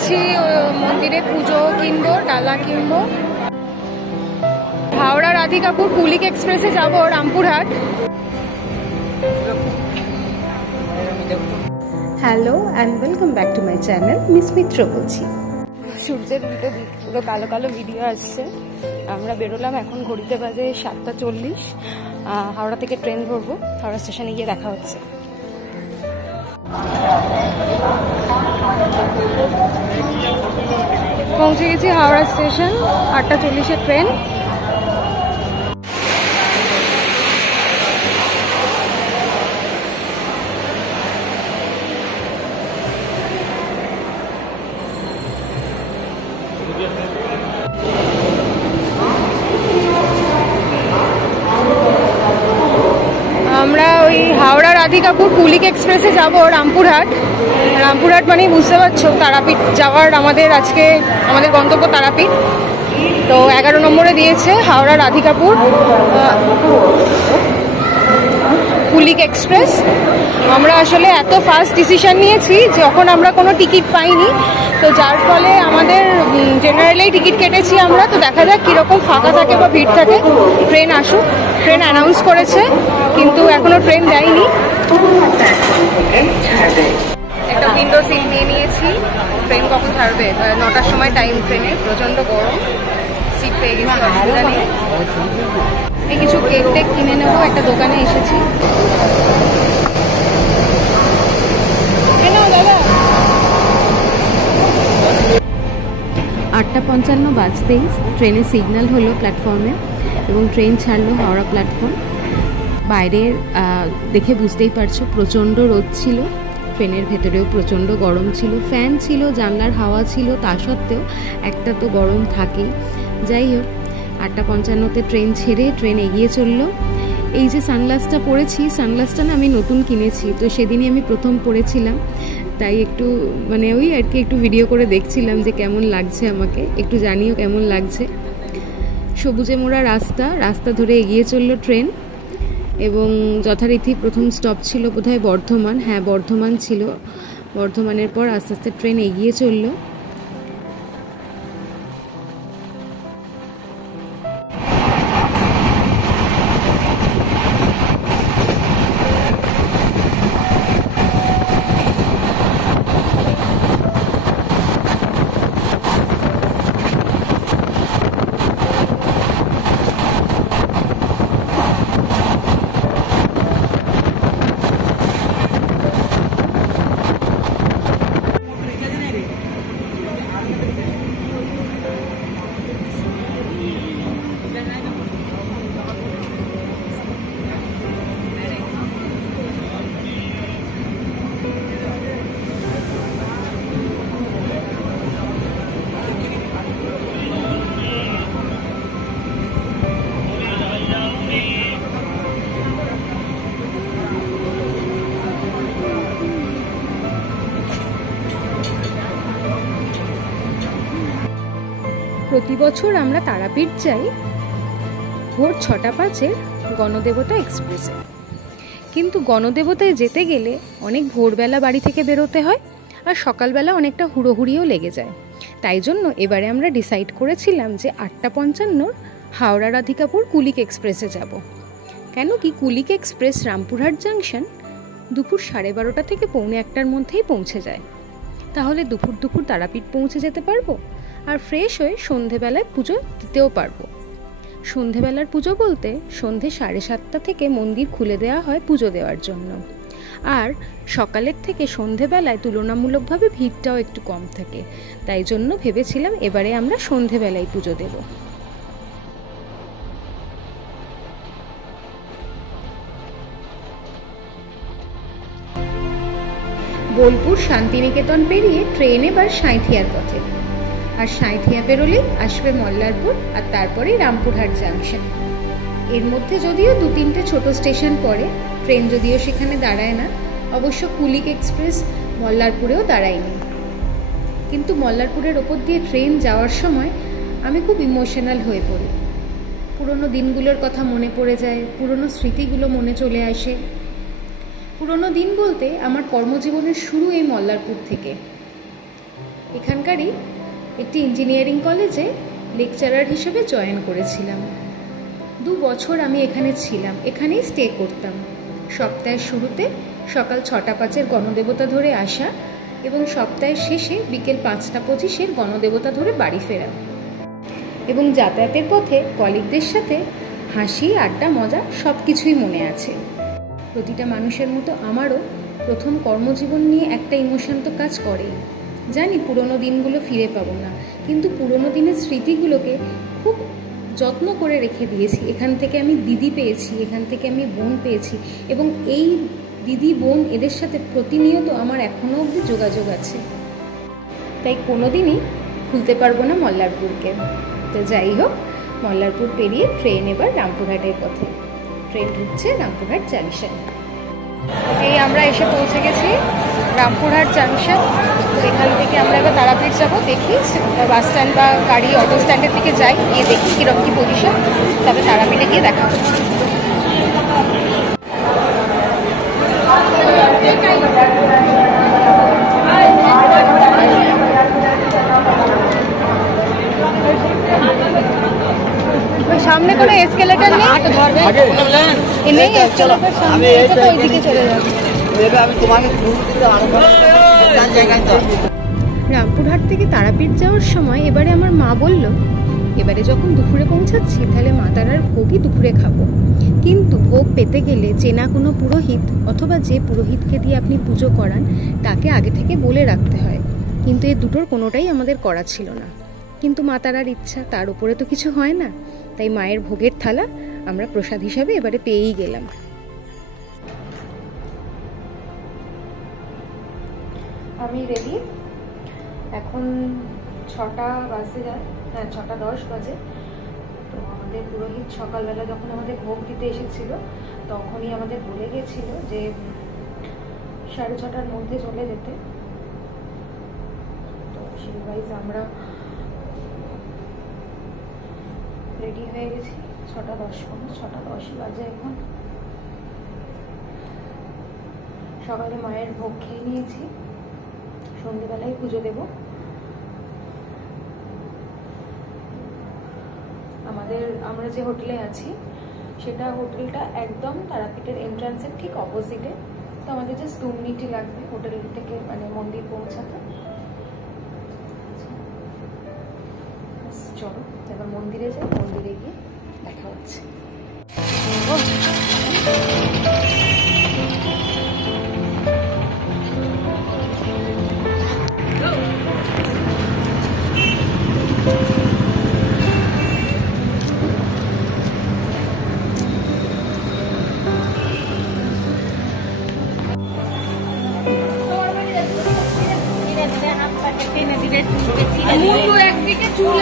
যাচ্ছি মন্দিরে পুজো কিনবো, ডালা কিনবো। হাওড়া রাধিকাপুর কুলিক এক্সপ্রেসে যাব Rampurhat. Hello and welcome back to my channel, miss Mitra বলছি। সূর্যের পুরো কালো কালো ভিডিও আসছে। আমরা বেরোলাম, এখন ঘড়িতে বাজে 7:40। হাওড়া থেকে ট্রেন ধরবো, হাওড়া স্টেশনে গিয়ে দেখা হচ্ছে। পৌঁছে গেছি হাওড়া স্টেশন, 8:40-এর ট্রেন। আমরা ওই হাওড়া রাধিকাপুর কুলিক এক্সপ্রেসে যাব রামপুরহাট। রামপুরহাট মানে বুঝতে পারছো, তারাপীঠ যাওয়ার আমাদের আজকে আমাদের গন্তব্য তারাপীঠ। তো 11 নম্বরে দিয়েছে হাওড়া রাধিকাপুর কুলিক এক্সপ্রেস। আমরা আসলে এত ফাস্ট ডিসিশন নিয়েছি যখন আমরা কোনো টিকিট পাইনি, তো যার ফলে আমাদের জেনারেলি টিকিট কেটেছি আমরা। তো দেখা যাক কীরকম ফাঁকা থাকে বা ভিড় থাকে। ট্রেন আসুক, ট্রেন অ্যানাউন্স করেছে কিন্তু এখনো ট্রেন দেয়নি। একটা উইন্ডো সিট নিয়ে নিয়েছি। ট্রেন কখন ছাড়বে? 9টার সময় টাইম ট্রেনে। প্রচণ্ড গরম, সিট পেয়ে গেছি, অসুবিধা নেই। এই কিছু কেক টেক কিনে নেবো, একটা দোকানে এসেছি। 8:55 বাজতেই ট্রেনের সিগন্যাল হলো প্ল্যাটফর্মে এবং ট্রেন ছাড়লো হাওড়া প্ল্যাটফর্ম। বাইরের দেখে বুঝতেই পারছো প্রচণ্ড রোদ ছিল, ট্রেনের ভেতরেও প্রচণ্ড গরম ছিল। ফ্যান ছিল, জানলার হাওয়া ছিল, তা সত্ত্বেও একটা তো গরম থাকেই। যাই হোক, 8:55-তে ট্রেন ছেড়ে ট্রেন এগিয়ে চললো। এই যে সানগ্লাসটা পরেছি, সানগ্লাসটা না আমি নতুন কিনেছি, তো সেদিনই আমি প্রথম পরেছিলাম, তাই একটু মানে ওই আর কি একটু ভিডিও করে দেখছিলাম যে কেমন লাগছে আমাকে, একটু জানিও কেমন লাগছে। সবুজে মোড়া রাস্তা ধরে এগিয়ে চললো ট্রেন এবং যথারীতি প্রথম স্টপ ছিল বোধহয় বর্ধমান। হ্যাঁ, বর্ধমান ছিল। বর্ধমানের পর আস্তে আস্তে ট্রেন এগিয়ে চললো। প্রতি বছর আমরা তারাপীঠ যাই ভোর 6:05 গণদেবতা এক্সপ্রেসে, কিন্তু গণদেবতায় যেতে গেলে অনেক ভোরবেলা বাড়ি থেকে বেরোতে হয় আর সকালবেলা অনেকটা হুড়োহুড়িও লেগে যায়। তাই জন্য এবারে আমরা ডিসাইড করেছিলাম যে 8:55 হাওড়া রাধিকাপুর কুলিক এক্সপ্রেসে যাব। কেন কি কুলিক এক্সপ্রেস রামপুরহাট জাংশন দুপুর 12:30 থেকে 1:45-র মধ্যেই পৌঁছে যায়। তাহলে দুপুর তারাপীঠ পৌঁছে যেতে পারবো আর ফ্রেশ হয়ে সন্ধেবেলায় পুজো দিতেও পারবো। সন্ধেবেলার পুজো বলতে সন্ধে 7:30 থেকে মন্দির খুলে দেওয়া হয় পুজো দেওয়ার জন্য, আর সকালের থেকে সন্ধেবেলায় তুলনামূলকভাবে ভিড়টাও একটু কম থাকে। তাই জন্য ভেবেছিলাম এবারে আমরা সন্ধেবেলায় পুজো দেব। বোলপুর শান্তিনিকেতন পেরিয়ে ট্রেন এবার সাঁইথিয়ার পথে, আর সাঁইথিয়া পেরোলেই আসবে মল্লারপুর আর তারপরে রামপুরহাট জাংশন। এর মধ্যে যদিও 2-3টে ছোট স্টেশন পড়ে, ট্রেন যদিও সেখানে দাঁড়ায় না। অবশ্য কুলিক এক্সপ্রেস মল্লারপুরেও দাঁড়ায়নি, কিন্তু মল্লারপুরের ওপর দিয়ে ট্রেন যাওয়ার সময় আমি খুব ইমোশনাল হয়ে পড়ি। পুরনো দিনগুলোর কথা মনে পড়ে যায়, পুরনো স্মৃতিগুলো মনে চলে আসে। পুরনো দিন বলতে আমার কর্মজীবনের শুরু এই মল্লারপুর থেকে। এখানকারই একটি ইঞ্জিনিয়ারিং কলেজে লেকচারার হিসেবে জয়েন করেছিলাম। 2 বছর আমি এখানে ছিলাম, এখানেই স্টে করতাম। সপ্তাহের শুরুতে সকাল 6:05 গণদেবতা ধরে আসা এবং সপ্তাহের শেষে বিকেল 5:25 গণদেবতা ধরে বাড়ি ফেরা, এবং যাতায়াতের পথে কলিগদের সাথে হাসি, আড্ডা, মজা সব কিছুই মনে আছে। প্রতিটা মানুষের মতো আমারও প্রথম কর্মজীবন নিয়ে একটা ইমোশন তো কাজ করেই। জানি পুরনো দিনগুলো ফিরে পাবো না, কিন্তু পুরনো দিনের স্মৃতিগুলোকে খুব যত্ন করে রেখে দিয়েছি। এখান থেকে আমি দিদি পেয়েছি, এখান থেকে আমি বোন পেয়েছি, এবং এই দিদি বোন এদের সাথে প্রতিনিয়ত আমার এখনও অবধি যোগাযোগ আছে। তাই কোনো দিনই ভুলতে পারবো না মল্লারপুরকে। তো যাই হোক, মল্লারপুর পেরিয়ে ট্রেন এবার রামপুরহাটের পথে। ট্রেন ঢুকছে রামপুরহাট জাংশন। এই আমরা এসে পৌঁছে গেছি রামপুরহাট জাংশন। তো এখান থেকে আমরা এবার তারাপীঠ যাবো। দেখি বাস স্ট্যান্ড বা গাড়ি অটো স্ট্যান্ডের দিকে যাই, গিয়ে দেখি কীরকম কী পজিশন, তবে তারাপীঠে গিয়ে দেখা হচ্ছে। সামনে কোনো এসকেলেটর নেই, নেই এসকেলেটর সামনে, তো ওইদিকে চলে যাবে। রামপুরহাট থেকে তারাপীঠ যাওয়ার সময় এবারে আমার মা বলল, এবারে যখন দুপুরে পৌঁছাচ্ছি তাহলে মা তারার ভোগই দুপুরে খাবো। কিন্তু ভোগ পেতে গেলে চেনা কোনো পুরোহিত অথবা যে পুরোহিতকে দিয়ে আপনি পুজো করান তাকে আগে থেকে বলে রাখতে হয়, কিন্তু এই দুটোর কোনোটাই আমাদের করা ছিল না। কিন্তু মা তারার ইচ্ছা, তার উপরে তো কিছু হয় না। তাই মায়ের ভোগের থালা আমরা প্রসাদ হিসাবে এবারে পেয়েই গেলাম। আমি রেডি, এখন 6টা বাজে যায়, হ্যাঁ 6:10 বাজে। তো আমাদের পুরোহিত সকালবেলা যখন আমাদের ভোগ দিতে এসেছিল তখনই আমাদের বলে গেছিল যে 6:30টার মধ্যে চলে যেতে। তো সেই ওয়াইজ আমরা রেডি হয়ে গেছি। 6:10 বাজে এখন। সকালে মায়ের ভোগ খেয়ে নিয়েছি, সন্ধ্যেবেলায় পুজো দেব। আমরা যে হোটেলে আছি সেটা হোটেলটা একদম তারাপীঠের এন্ট্রান্সের ঠিক অপোজিটে। তো আমাদের জাস্ট 2 মিনিটই লাগবে হোটেল থেকে মানে মন্দির পৌঁছাতে। চলো এবার মন্দিরে যাই, মন্দিরে গিয়ে দেখা হচ্ছে। একদিকে চুল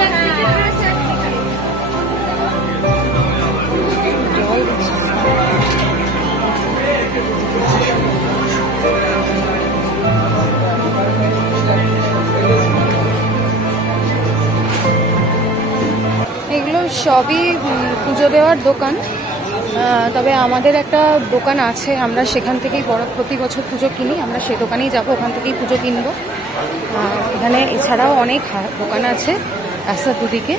এগুলো সবই পুজো দেওয়ার দোকান। তবে আমাদের একটা দোকান আছে, আমরা সেখান থেকেই প্রতি বছর পুজো কিনি। আমরা সে দোকানেই যাবো, ওখান থেকেই পুজো কিনবো। এখানে এছাড়াও অনেক দোকান আছে রাস্তার দুদিকে।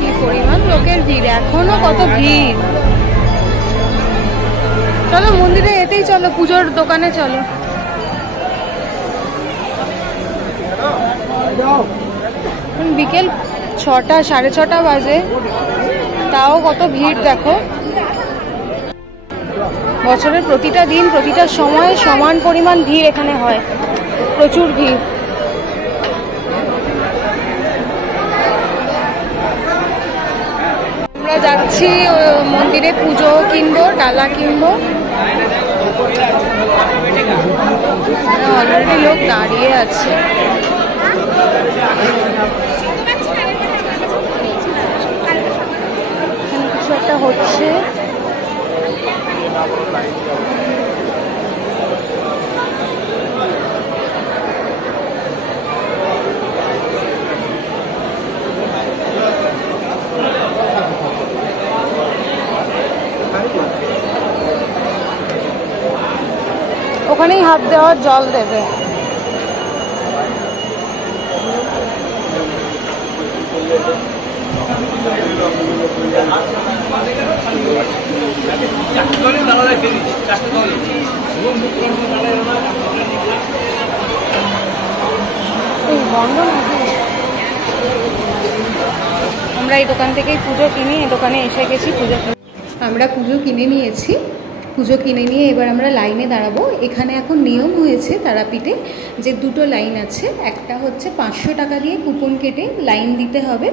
কি পরিমাণ লোকের ভিড়, এখনো কত ভিড়। চলো মন্দিরে এতেই চলো, পুজোর দোকানে চলো। বিকেল 6টা 6:30 বাজে, তাও কত ভিড় দেখো। বছরের প্রতিটা দিন প্রতিটা সময় সমান পরিমাণ ভিড় এখানে হয়, প্রচুর ভিড়। আমরা যাচ্ছি মন্দিরে পুজো কিনবো, ডালা কিনবো। অলরেডি লোক দাঁড়িয়ে আছে। কিছু একটা হচ্ছে। ওখানেই হাত দেওয়ার জল দেবে। আমরা এই দোকান থেকেই পুজো কিনি, এই দোকানে এসে গেছি পুজো। আমরা পুজো কিনে নিয়েছি। পুজো কিনে নিয়ে এবার আমরা লাইনে দাঁড়াবো। এখানে এখন নিয়ম হয়েছে তারাপীঠে যে দুটো লাইন আছে। একটা হচ্ছে 500 টাকা দিয়ে কুপন কেটে লাইন দিতে হবে,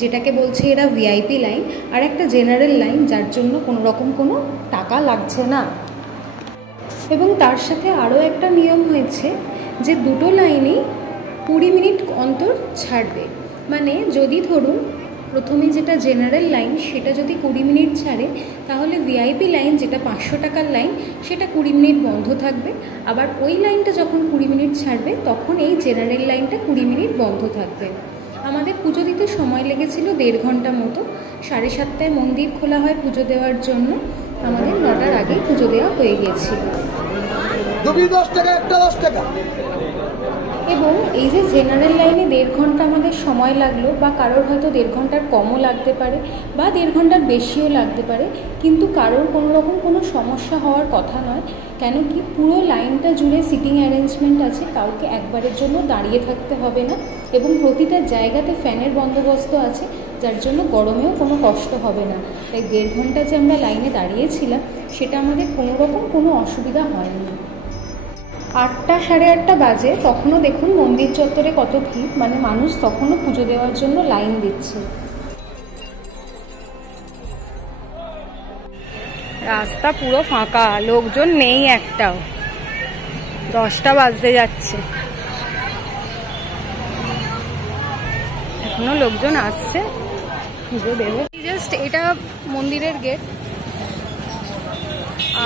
যেটাকে বলছে এরা ভিআইপি লাইন, আর একটা জেনারেল লাইন যার জন্য কোনো রকম কোনো টাকা লাগছে না। এবং তার সাথে আরও একটা নিয়ম হয়েছে যে দুটো লাইনই 20 মিনিট অন্তর ছাড়বে। মানে যদি ধরুন প্রথমে যেটা জেনারেল লাইন সেটা যদি 20 মিনিট ছাড়ে, তাহলে ভিআইপি লাইন যেটা 500 টাকার লাইন সেটা 20 মিনিট বন্ধ থাকবে। আবার ওই লাইনটা যখন 20 মিনিট ছাড়বে তখন এই জেনারেল লাইনটা 20 মিনিট বন্ধ থাকবে। আমাদের পুজো দিতে সময় লেগেছিল 1.5 ঘন্টা মতো। 7:30টায় মন্দির খোলা হয় পুজো দেওয়ার জন্য। আমাদের 9টার আগেই পুজো দেওয়া হয়ে গিয়েছিল। 10 টাকা, একটা 10 টাকা। এবং এই যে জেনারেল লাইনে 1.5 ঘন্টা আমাদের সময় লাগলো, বা কারোর হয়তো 1.5 ঘন্টার কমও লাগতে পারে বা 1.5 ঘন্টার বেশিও লাগতে পারে, কিন্তু কারোর কোনো রকম কোনো সমস্যা হওয়ার কথা নয়। কেন কি পুরো লাইনটা জুড়ে সিটিং অ্যারেঞ্জমেন্ট আছে, কাউকে একবারের জন্য দাঁড়িয়ে থাকতে হবে না, এবং প্রতিটা জায়গাতে ফ্যানের বন্দোবস্ত আছে, যার জন্য গরমেও কোনো কষ্ট হবে না। তাই 1.5 ঘন্টা যে আমরা লাইনে দাঁড়িয়েছিলাম সেটা আমাদের কোনো রকম কোনো অসুবিধা হয়নি। 8টা 8:30 বাজে, তখনও দেখুন মন্দির চত্বরে কত ভিড়, মানে মানুষ তখনও পুজো দেওয়ার জন্য লাইন দিচ্ছে। রাস্তা পুরো ফাঁকা, লোকজন নেই একটাও। 10টা বাজতে যাচ্ছে, এখনো লোকজন আসছে পুজো দেবে। জাস্ট এটা মন্দিরের গেট,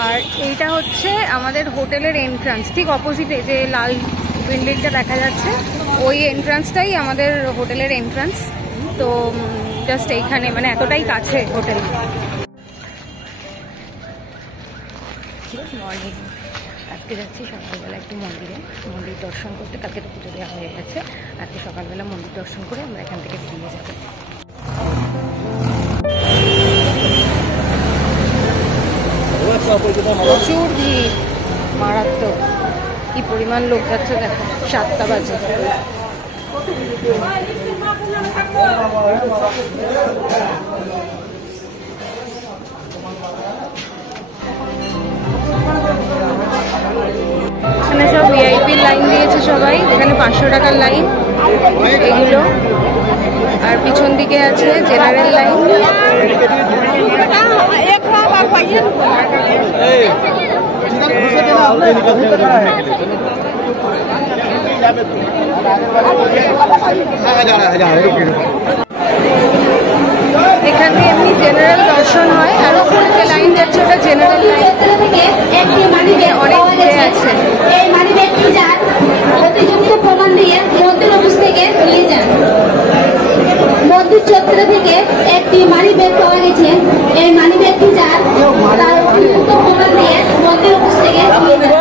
আর এইটা হচ্ছে আমাদের হোটেলের এন্ট্রান্স। ঠিক অপোজিটে যে লাল বিল্ডিংটা দেখা যাচ্ছে ওই এন্ট্রান্সটাই আমাদের হোটেলের এন্ট্রান্স। তো জাস্ট এইখানে, মানে এতটাই কাছে হোটেল। Good morning. আজকে যাচ্ছি সকালবেলা একটু মন্দির দর্শন করতে। কালকে তো পুজো দেওয়া হয়ে গেছে। আজকে সকালবেলা মন্দির দর্শন করে আমরা এখান থেকে ফিরে যাবো। প্রচুর ভিড়, মারাত্মক। কি পরিমাণ লোক যাচ্ছে দেখো। 7টা বাজে। এখানে সব ভিআইপি লাইন দিয়েছে সবাই, এখানে 500 টাকার লাইন এগুলো, আর পিছন দিকে আছে জেনারেল লাইন। এখান থেকে এমনি জেনারেল দর্শন হয়, আর ওপরে যে লাইন যাচ্ছে ওটা জেনারেল লাইন। অনেক ভিড় আছে। এই মানিব্যাগটি যার প্রতিযুক্ত প্রমাণ দিয়ে মন্দির অফিস থেকে নিয়ে যান। মন্দির চত্বর থেকে একটি মানিব্যাগ পাওয়া গেছে। এই মানিব্যাগটি যার তার প্রতিযুক্ত প্রমাণ দিয়ে মন্দির অফিস থেকে নিয়ে যান।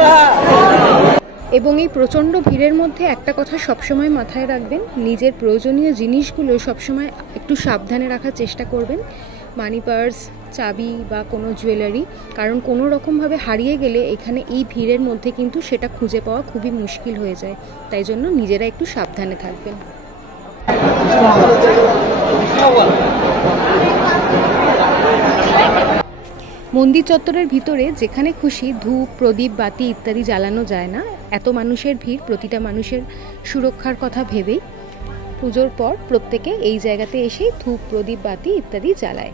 এবং এই প্রচণ্ড ভিড়ের মধ্যে একটা কথা সবসময় মাথায় রাখবেন, নিজের প্রয়োজনীয় জিনিসগুলো সবসময় একটু সাবধানে রাখার চেষ্টা করবেন। মানি পার্স, চাবি বা কোনো জুয়েলারি, কারণ কোনো রকমভাবে হারিয়ে গেলে এখানে এই ভিড়ের মধ্যে কিন্তু সেটা খুঁজে পাওয়া খুবই মুশকিল হয়ে যায়। তাই জন্য নিজেরা একটু সাবধানে থাকবেন। মন্দির চত্বরের ভিতরে যেখানে খুশি ধূপ, প্রদীপ, বাতি ইত্যাদি জ্বালানো যায় না। এত মানুষের ভিড়, প্রতিটা মানুষের সুরক্ষার কথা ভেবেই পুজোর পর প্রত্যেকে এই জায়গাতে এসে ধূপ, প্রদীপ, বাতি ইত্যাদি জ্বালায়।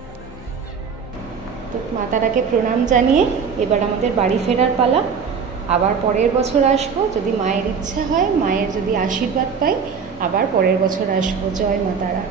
তো মাতারাকে প্রণাম জানিয়ে এবার আমাদের বাড়ি ফেরার পালা। আবার পরের বছর আসবো, যদি মায়ের ইচ্ছা হয়, মায়ের যদি আশীর্বাদ পাই, আবার পরের বছর আসবো। জয় মাতারা।